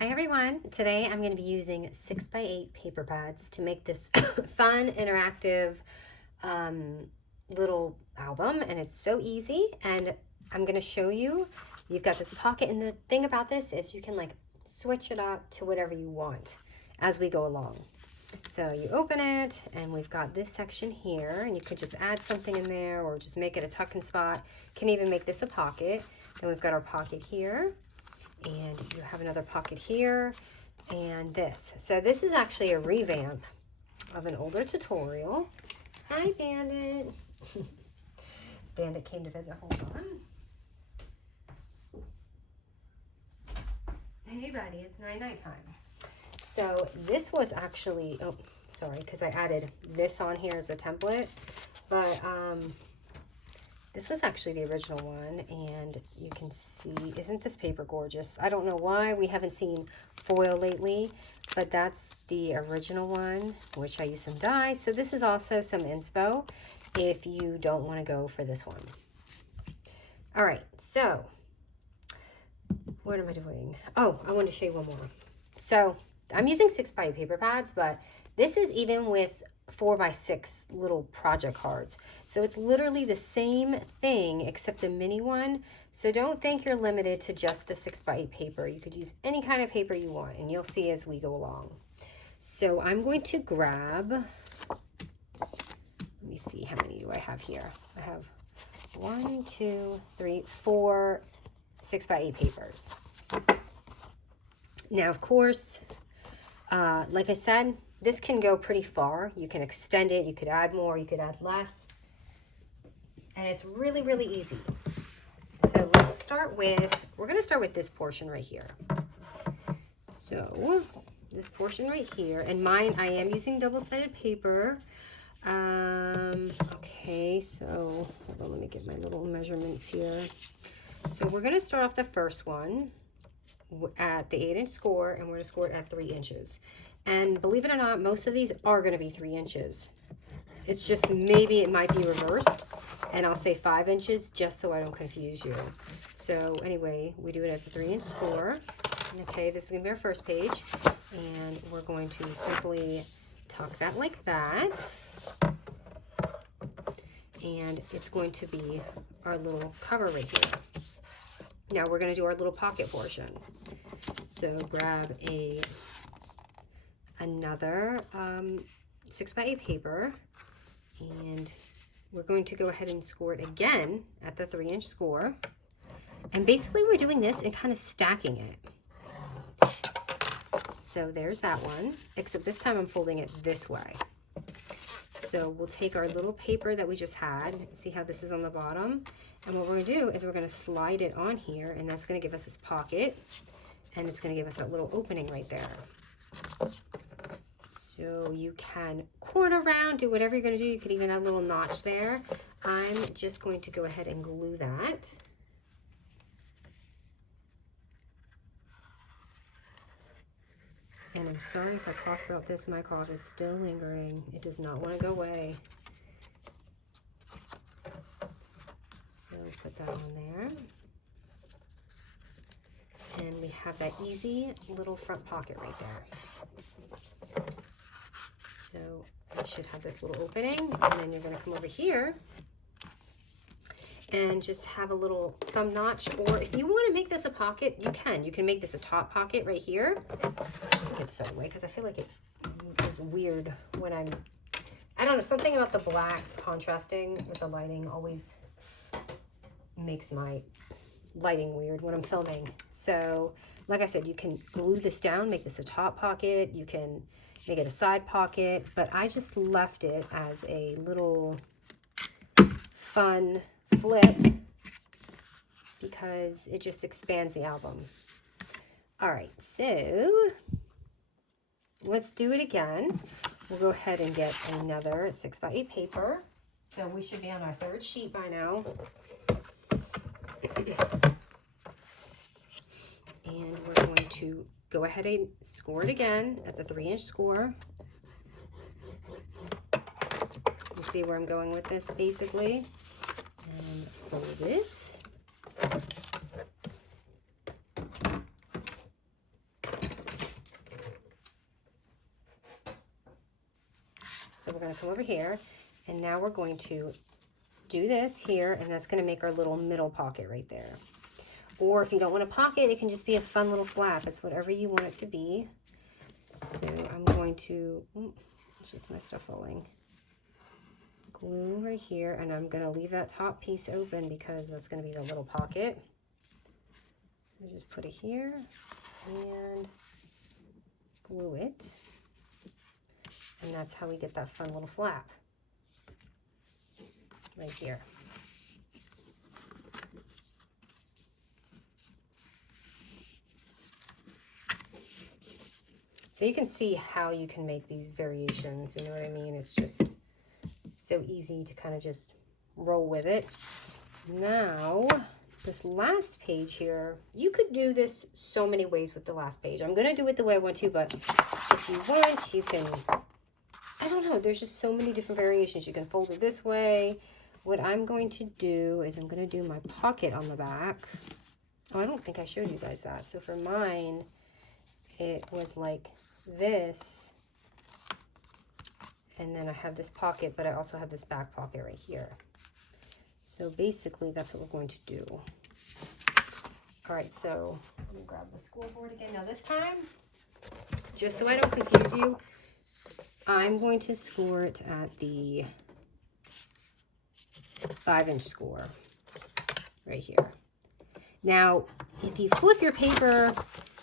Hi everyone, today I'm going to be using 6x8 paper pads to make this fun, interactive little album, and it's so easy. And I'm going to show you, you've got this pocket, and the thing about this is you can like switch it up to whatever you want as we go along. So you open it and we've got this section here, and you could just add something in there or just make it a tuck-in spot. Can even make this a pocket. Then we've got our pocket here. And you have another pocket here and this. So this is actually a revamp of an older tutorial. Hi, Bandit. Bandit came to visit. Hold on. Hey, buddy, it's night time. So this was actually, oh, sorry, because I added this on here as a template. But this was actually the original one, and you can see, isn't this paper gorgeous? I don't know why we haven't seen foil lately, but that's the original one, which I used some dye. So this is also some inspo if you don't want to go for this one. All right, so what am I doing? Oh, I wanted to show you one more. So I'm using 6x8 paper pads, but this is even with 4x6 little project cards. So it's literally the same thing except a mini one. So don't think you're limited to just the 6x8 paper. You could use any kind of paper you want, and you'll see as we go along. So I'm going to grab, let me see, how many do I have here? I have 1, 2, 3, 4 6x8 papers. Now, of course, like I said, this can go pretty far. You can extend it, you could add more, you could add less. And it's really, really easy. So let's start with, we're gonna start with this portion right here. So this portion right here, and mine, I am using double-sided paper. Okay, so hold on, let me get my little measurements here. So we're gonna start off the first one at the 8-inch score, and we're gonna score it at 3 inches. And believe it or not, most of these are gonna be 3 inches. It's just maybe it might be reversed, and I'll say 5 inches just so I don't confuse you. So anyway, we do it at the 3-inch score. Okay, this is gonna be our first page, and we're going to simply tuck that like that. And it's going to be our little cover right here. Now we're gonna do our little pocket portion. So grab another 6x8 paper, and we're going to go ahead and score it again at the 3-inch score. And basically we're doing this and kind of stacking it. So there's that one, except this time I'm folding it this way. So we'll take our little paper that we just had, see how this is on the bottom, and what we're gonna do is we're gonna slide it on here, and that's gonna give us this pocket, and it's gonna give us that little opening right there. So you can corner around, do whatever you're gonna do. You could even add a little notch there. I'm just going to go ahead and glue that. And I'm sorry if I cough throughout this, my cough is still lingering. It does not want to go away. So put that on there. And we have that easy little front pocket right there. So it should have this little opening, and then you're going to come over here and just have a little thumb notch, or if you want to make this a pocket, you can. You can make this a top pocket right here. Get this out of the way because I feel like it is weird when I don't know, something about the black contrasting with the lighting always makes my lighting weird when I'm filming. So like I said, you can glue this down, make this a top pocket, you can make it a side pocket, but I just left it as a little fun flip because it just expands the album. All right, so let's do it again. We'll go ahead and get another 6x8 paper. So we should be on our 3rd sheet by now. And we're going to go ahead and score it again at the 3-inch score. You see where I'm going with this basically. And fold it. So we're going to come over here, and now we're going to do this here, and that's going to make our little middle pocket right there. Or if you don't want a pocket, it can just be a fun little flap. It's whatever you want it to be. So I'm going to, it's just my stuff falling. Glue right here, and I'm going to leave that top piece open because that's going to be the little pocket. So just put it here and glue it. And that's how we get that fun little flap right here. So you can see how you can make these variations, you know what I mean? It's just so easy to kind of just roll with it. Now, this last page here, you could do this so many ways with the last page. I'm going to do it the way I want to, but if you want, you can, I don't know, there's just so many different variations. You can fold it this way. What I'm going to do is I'm going to do my pocket on the back. Oh, I don't think I showed you guys that. So for mine, it was like this, and then I have this pocket, but I also have this back pocket right here. So basically that's what we're going to do. All right, so let me grab the scoreboard again. Now this time, just so I don't confuse you, I'm going to score it at the 5-inch score right here. Now, if you flip your paper,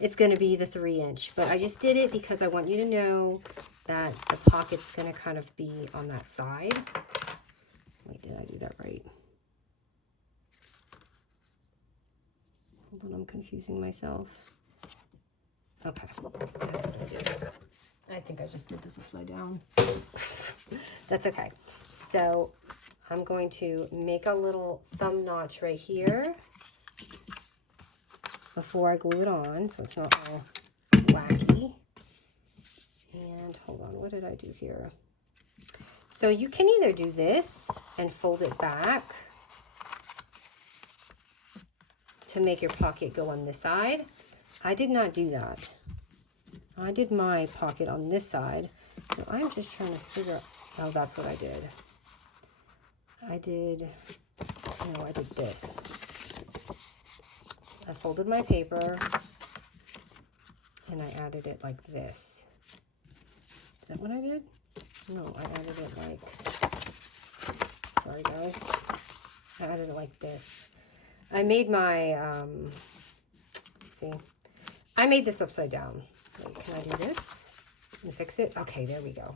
it's going to be the 3-inch, but I just did it because I want you to know that the pocket's going to kind of be on that side. Wait, did I do that right? Hold on, I'm confusing myself. Okay, that's what I did. I think I just did this upside down. That's okay. So I'm going to make a little thumb notch right here before I glue it on, so it's not all wacky. And hold on, what did I do here? So you can either do this and fold it back to make your pocket go on this side. I did not do that. I did my pocket on this side, so I'm just trying to figure out, oh, that's what I did. I did this. I folded my paper and I added it like this. Is that what I did? No, I added it like, sorry guys, I added it like this. I made my, see, I made this upside down. Wait, can I do this and fix it? Okay, there we go.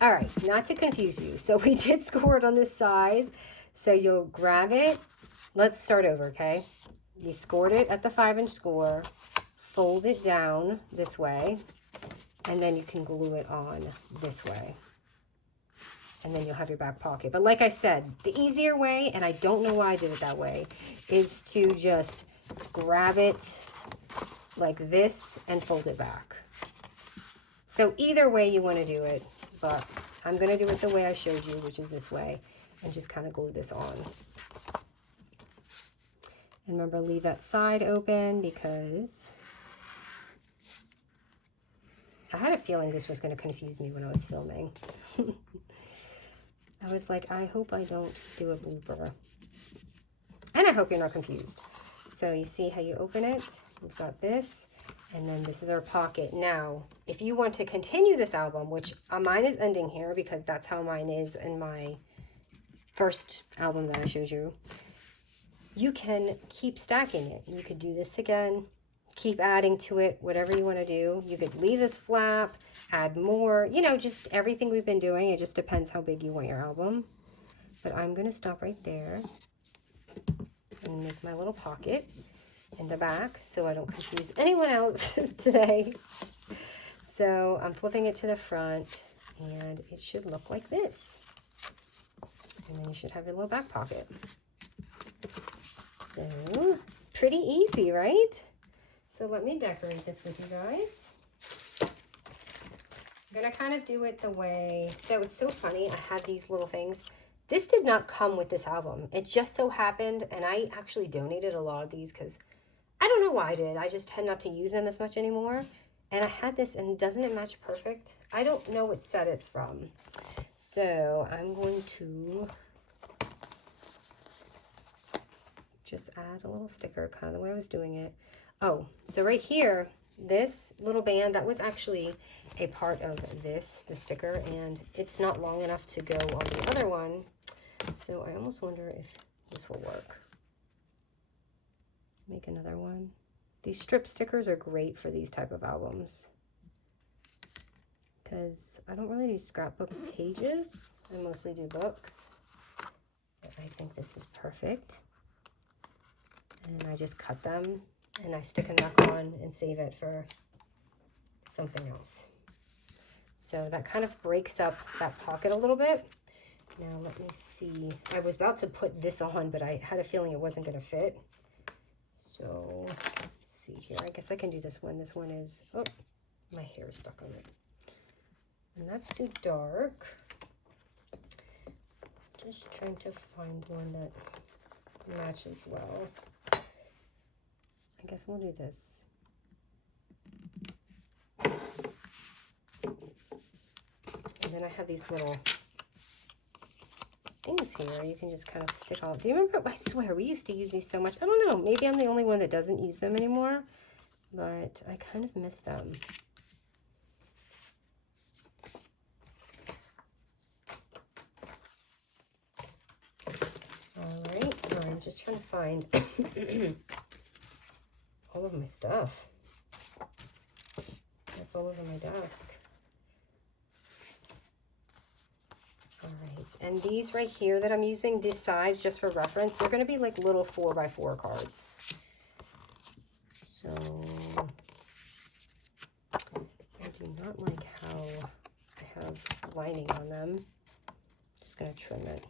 All right, not to confuse you. So we did score it on this side. So you'll grab it. Let's start over, okay? You scored it at the 5-inch score, fold it down this way, and then you can glue it on this way. And then you'll have your back pocket. But like I said, the easier way, and I don't know why I did it that way, is to just grab it like this and fold it back. So either way you want to do it, but I'm going to do it the way I showed you, which is this way, and just kind of glue this on. And remember, leave that side open because I had a feeling this was going to confuse me when I was filming. I was like, I hope I don't do a blooper. And I hope you're not confused. So you see how you open it? We've got this, and then this is our pocket. Now, if you want to continue this album, which mine is ending here because that's how mine is in my first album that I showed you, you can keep stacking it. You could do this again, keep adding to it, whatever you want to do. You could leave this flap, add more, you know, just everything we've been doing. It just depends how big you want your album. But I'm going to stop right there and make my little pocket in the back so I don't confuse anyone else today. So I'm flipping it to the front and it should look like this. And then you should have your little back pocket. So pretty easy, right? So let me decorate this with you guys. I'm gonna kind of do it the way, so it's so funny, I have these little things. This did not come with this album. It just so happened, and I actually donated a lot of these because I don't know why I did. I just tend not to use them as much anymore. And I had this, and doesn't it match perfect? I don't know what set it's from. So I'm going to just add a little sticker, kind of the way I was doing it. Oh, so right here, this little band, that was actually a part of this, the sticker, and it's not long enough to go on the other one. So I almost wonder if this will work. Make another one. These strip stickers are great for these type of albums, because I don't really do scrapbook pages. I mostly do books. But I think this is perfect. And I just cut them and I stick them back on and save it for something else. So that kind of breaks up that pocket a little bit. Now let me see. I was about to put this on, but I had a feeling it wasn't going to fit. So let's see here. I guess I can do this one. This one is, oh, my hair is stuck on it. And that's too dark. Just trying to find one that matches well. I guess we'll do this. And then I have these little things here you can just kind of stick all. Do you remember? I swear we used to use these so much. I don't know. Maybe I'm the only one that doesn't use them anymore, but I kind of miss them. All right. So I'm just trying to find all of my stuff. That's all over my desk. All right, and these right here that I'm using, this size, just for reference, they're going to be like little 4x4 cards. So I do not like how I have lining on them. Just going to trim it.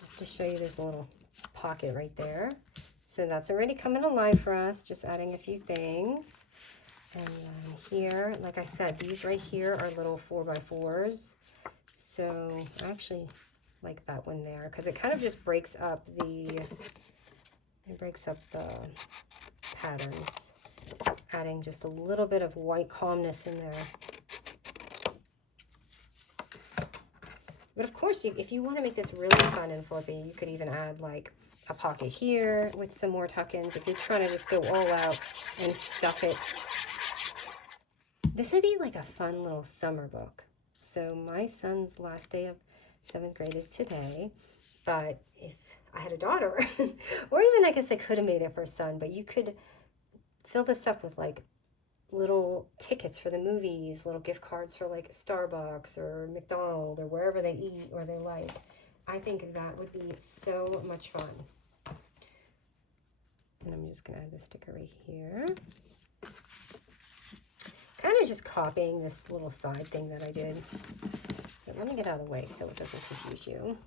Just to show you, there's a little pocket right there. So that's already coming alive for us, just adding a few things. And then here, like I said, these right here are little 4x4s. So I actually like that one there because it kind of just breaks up the patterns, adding just a little bit of white calmness in there. But of course, if you want to make this really fun and flippy, you could even add like a pocket here with some more tuck-ins. If you're trying to just go all out and stuff it. This would be like a fun little summer book. So my son's last day of 7th grade is today, but if I had a daughter, or even I guess I could have made it for a son, but you could fill this up with like little tickets for the movies, little gift cards for like Starbucks or McDonald's or wherever they eat or they like. I think that would be so much fun. And I'm just going to add the sticker right here. Kind of just copying this little side thing that I did. But let me get out of the way so it doesn't confuse you.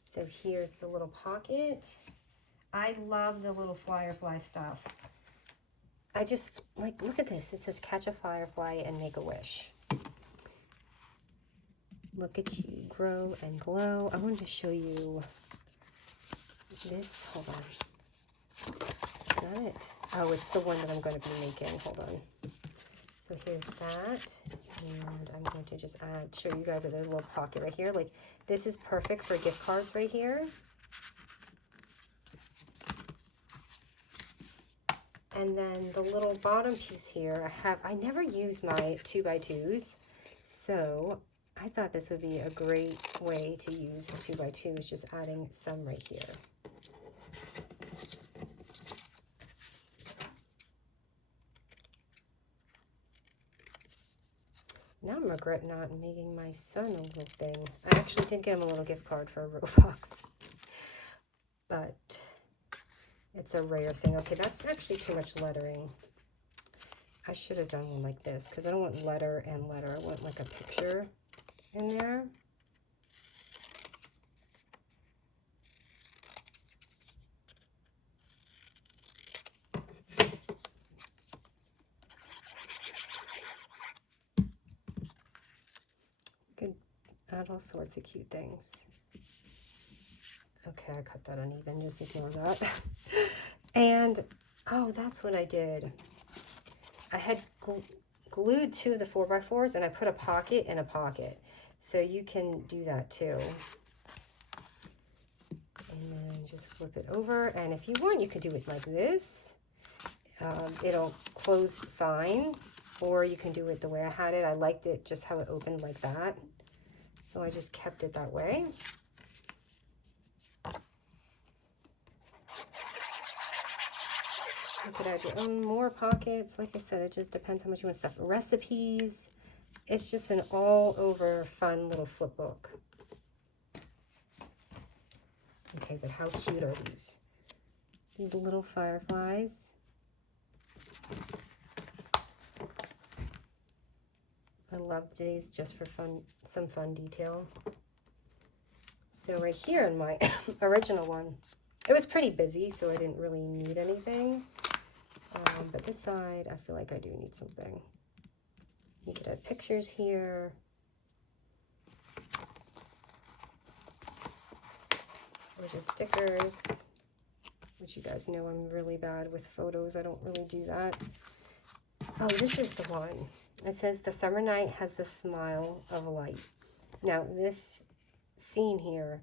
So here's the little pocket. I love the little Firefly stuff. I just, like, look at this. It says catch a firefly and make a wish. Look at you grow and glow. I wanted to show you this. Hold on. Is that it? Oh, it's the one that I'm going to be making. Hold on. So here's that. And I'm going to just show you guys that there's a little pocket right here. Like, this is perfect for gift cards right here. And then the little bottom piece here, I never use my 2x2s. So I thought this would be a great way to use a 2x2, is just adding some right here. Now I'm regretting not making my son a little thing. I actually did get him a little gift card for Roblox, but it's a rare thing. Okay, that's actually too much lettering. I should have done one like this because I don't want letter and letter. I want like a picture in there. Could add all sorts of cute things. Okay, I cut that uneven, just ignore that. And, oh, that's what I did. I had glued 2 of the 4x4s and I put a pocket in a pocket. So you can do that too. And then just flip it over. And if you want, you could do it like this. It'll close fine. Or you can do it the way I had it. I liked it just how it opened like that. So I just kept it that way. You could add your own more pockets. Like I said, it just depends how much you want to stuff. Recipes. It's just an all-over fun little flip book. Okay, but how cute are these? These little fireflies. I love these just for fun, some fun detail. So right here in my original one, it was pretty busy, so I didn't really need anything. But this side, I feel like I do need something. You could add pictures here. Or just stickers, which you guys know I'm really bad with photos. I don't really do that. Oh, this is the one. It says, the summer night has the smile of light. Now, this scene here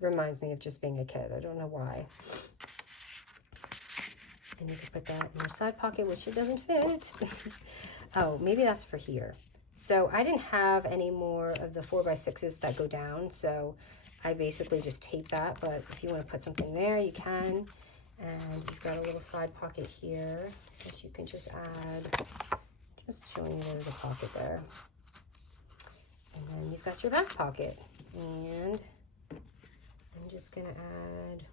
reminds me of just being a kid. I don't know why. And you can put that in your side pocket, which it doesn't fit. Oh, maybe that's for here. So I didn't have any more of the 4x6s that go down, so I basically just tape that. But if you want to put something there, you can. And you've got a little side pocket here, which you can just add. Just showing you the pocket there. And then you've got your back pocket. And I'm just going to add...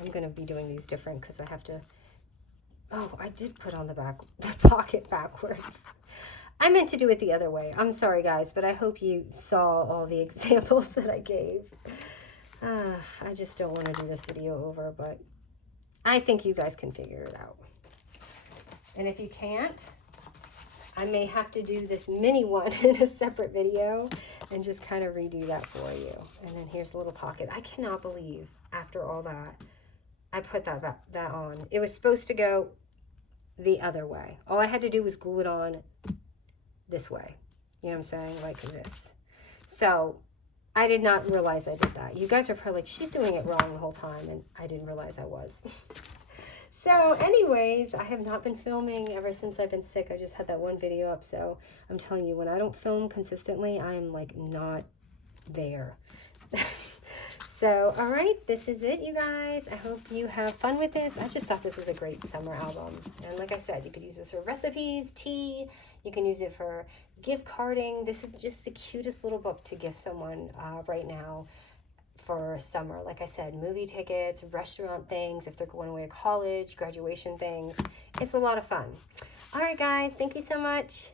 I'm going to be doing these different because I have to... Oh, I did put on the pocket backwards. I meant to do it the other way. I'm sorry, guys, but I hope you saw all the examples that I gave. I just don't want to do this video over, but I think you guys can figure it out. And if you can't, I may have to do this mini one in a separate video and just kind of redo that for you. And then here's the little pocket. I cannot believe after all that, I put that on. It was supposed to go the other way. All I had to do was glue it on this way. You know what I'm saying? Like this. So I did not realize I did that. You guys are probably like, she's doing it wrong the whole time, and I didn't realize I was. So anyways, I have not been filming ever since I've been sick. I just had that one video up, so I'm telling you, when I don't film consistently, I'm like not there. So, all right, this is it, you guys. I hope you have fun with this. I just thought this was a great summer album. And like I said, you could use this for recipes, tea. You can use it for gift carding. This is just the cutest little book to gift someone right now for summer. Like I said, movie tickets, restaurant things, if they're going away to college, graduation things. It's a lot of fun. All right, guys, thank you so much.